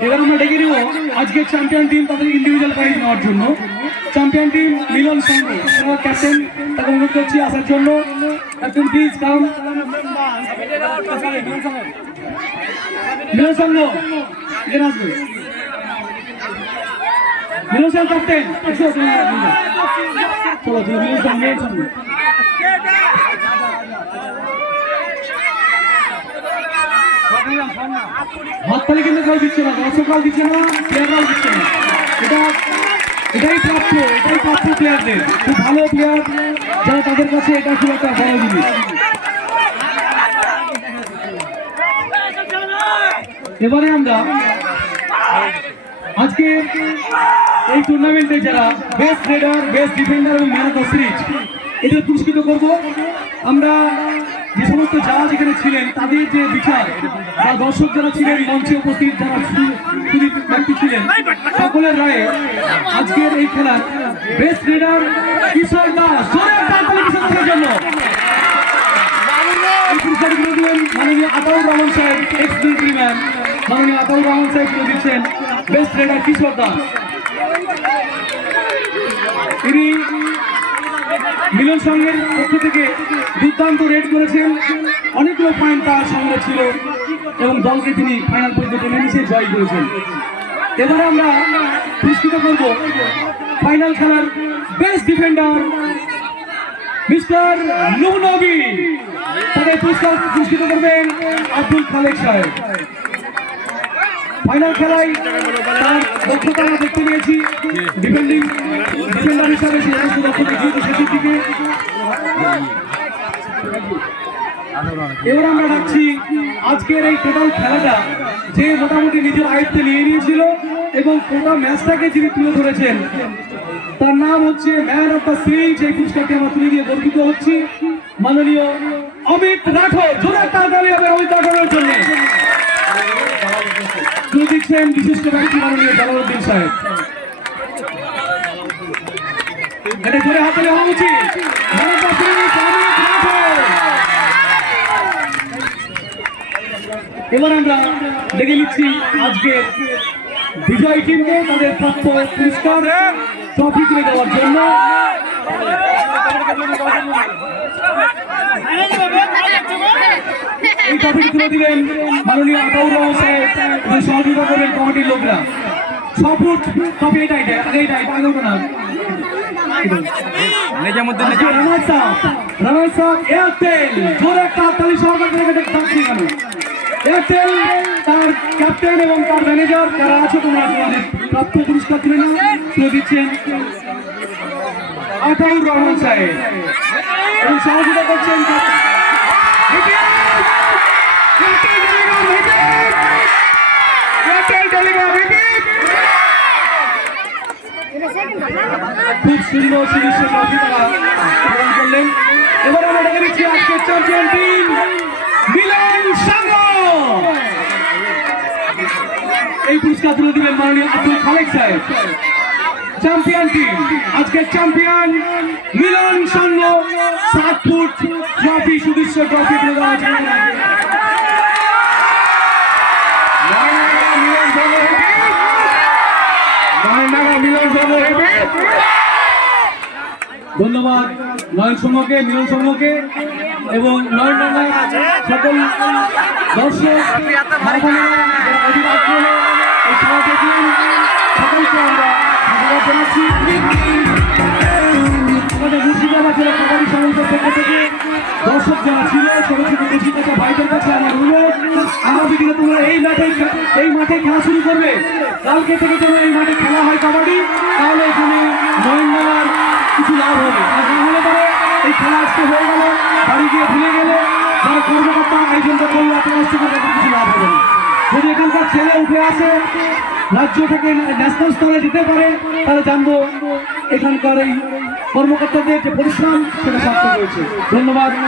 এবার আমরা ডেকে নিব আজকের চ্যাম্পিয়ন টিম তাদের ইন্ডিভিজুয়াল প্রাইজ নেওয়ার জন্য। চ্যাম্পিয়ন টিম মিলন সংঘ, ক্যাপ্টেন, তাকে অনুরোধ করছি আসার জন্য। Captain please come. মিলন সংঘ এখানে আসবে। মিলন সংঘ ক্যাপ্টেন, চলো মিলন সংঘ। হাততালি কিন্তু কেউ দিচ্ছে না, দর্শকরাও দিচ্ছে না, প্লেয়াররাও দিচ্ছে না। এটাই প্রাপ্য প্লেয়ারদের। খুব ভালো প্লেয়ার যারা, তাদের কাছে এটা খুব একটা বড় জিনিস। এবারে আমরা আজকে এই টুর্নামেন্টে যারা বেস্ট রেডার, বেস্ট ডিফেন্ডার এবং ম্যান অফ দ্য সিরিজ এদের পুরস্কৃত করব। আমরা যে সমস্ত যারা যেখানে ছিলেন তাদের যে বিচার বা দর্শক যারা ছিলেন, মঞ্চে উপস্থিত যারা ব্যক্তি ছিলেন, সকলের রায়ে আজকের এই খেলার বেস্ট রেডার কিশোর দাস জন্য এই পুরস্কারগুলো দিলেন মাননীয় আতাউর রহমান সাহেব, এক্স মিলিটারি ম্যান। মাননীয় আতাউর রহমান সাহেব তুলে দিচ্ছেন বেস্ট রেডার কিশোর দাস। তিনি মিলন সংঘের পক্ষ থেকে দুর্দান্ত রেড করেছেন, অনেকগুলো পয়েন্ট তার সঙ্গে ছিল এবং দলকে তিনি ফাইনাল পর্যন্ত টেনে নিয়ে জয় করেছেন। এবারে আমরা পুরস্কৃত করব ফাইনাল খেলার বেস্ট ডিফেন্ডার মিস্টার নূর নবী। তাকে পুরস্কৃত করবেন আব্দুল খালেক সাহেব। ফাইনাল খেলায় তার দক্ষতা আমরা দেখতে পেয়েছি, ডিফেন্ডিং ডিফেন্ডার হিসাবে সে দক্ষতা যেহেতু শেষের দিকে। এবার আমরা রাখছি আজকের এই টোটাল খেলাটা যে মোটামুটি নিজের আয়ত্তে নিয়ে নিয়েছিল এবং গোটা ম্যাচটাকে যিনি তুলে ধরেছেন, তার নাম হচ্ছে ম্যান অফ দ্য সিরিজ। এই পুরস্কারটি আমরা তুলে দিয়ে গর্বিত হচ্ছি মাননীয় অমিত রাঠোর। জোরে তালি হবে অমিত রাঠোরের জন্য। তুলে দিচ্ছেন বিশিষ্ট ব্যক্তি মাননীয় জালালউদ্দিন সাহেব। এটা জোরে হাতে হওয়া উচিত। এবার আমরা দেখে নিচ্ছি আজকে বিজয়ী টিমকে তাদের প্রাপ্য পুরস্কার ট্রফি তুলে দেওয়ার জন্য। এই ট্রফি তুলে দিলেন মাননীয় আতাউর রহমান সাহেব, সহযোগিতা করবেন কমিটির লোকরা। 6 ফুট ট্রফি এটাই না এয়ারটেল। জোরে একটা হাততালি সহকারে থাকছি কেন? এয়ারটেল তার ক্যাপ্টেন এবং তার ম্যানেজার যারা আছে, তোমরা তোমাদের প্রাপ্য পুরস্কার তুলে দিচ্ছেন আতাউর রহমান সাহেব এবং সহযোগিতা করছেন খুব সুন্দর জিনিসের ট্রফি তারা প্রদান করলেন। এবার আমরা দেখে নিচ্ছি আজকের চ্যাম্পিয়ন টিম মিলন সংঘ। এই পুরস্কার তুলে দিলেন মাননীয় আব্দুল খালেক সাহেব। চ্যাম্পিয়ন টিম আজকের চ্যাম্পিয়ন মিলন সংঘ। 7 ফুট ট্রফি, সুদৃশ্য ট্রফি তুলে দেওয়া হচ্ছে। ধন্যবাদ নয়ন সংঘকে, মিলন সংঘকে এবং নয়ন সকল দর্শক সকলকে আমরা ধন্যবাদ জানাচ্ছি। আমাদের মুর্শিদাবাদ জেলা কাবাডি সমিতির পক্ষ থেকে দর্শক যারা ছিল, ছোট ছোট দেশিকা ভাইদের কাছে আমার অনুরোধ, আগামী দিনে তোমরা এই মাঠে খেলা শুরু করবে। কালকে থেকে যেন এই মাঠে খেলা হয় কাবাডি, তাহলে এখানে নয়নমেলার কিছু লাভ হবে। আর না হলে পরে এই খেলা আজকে হয়ে গেল, বাড়ি গিয়ে ভুলে গেলে যারা কর্মকর্তা আয়োজনটা করলো এত কষ্ট করে কিছু লাভ হবে না। যদি এখানকার ছেলে উঠে আসে, রাজ্য থেকে ন্যাশনাল স্তরে যেতে পারে, তাহলে জানবো এখানকার এই কর্মকর্তাদের যে পরিশ্রম সেটা সার্থক হয়েছে। ধন্যবাদ।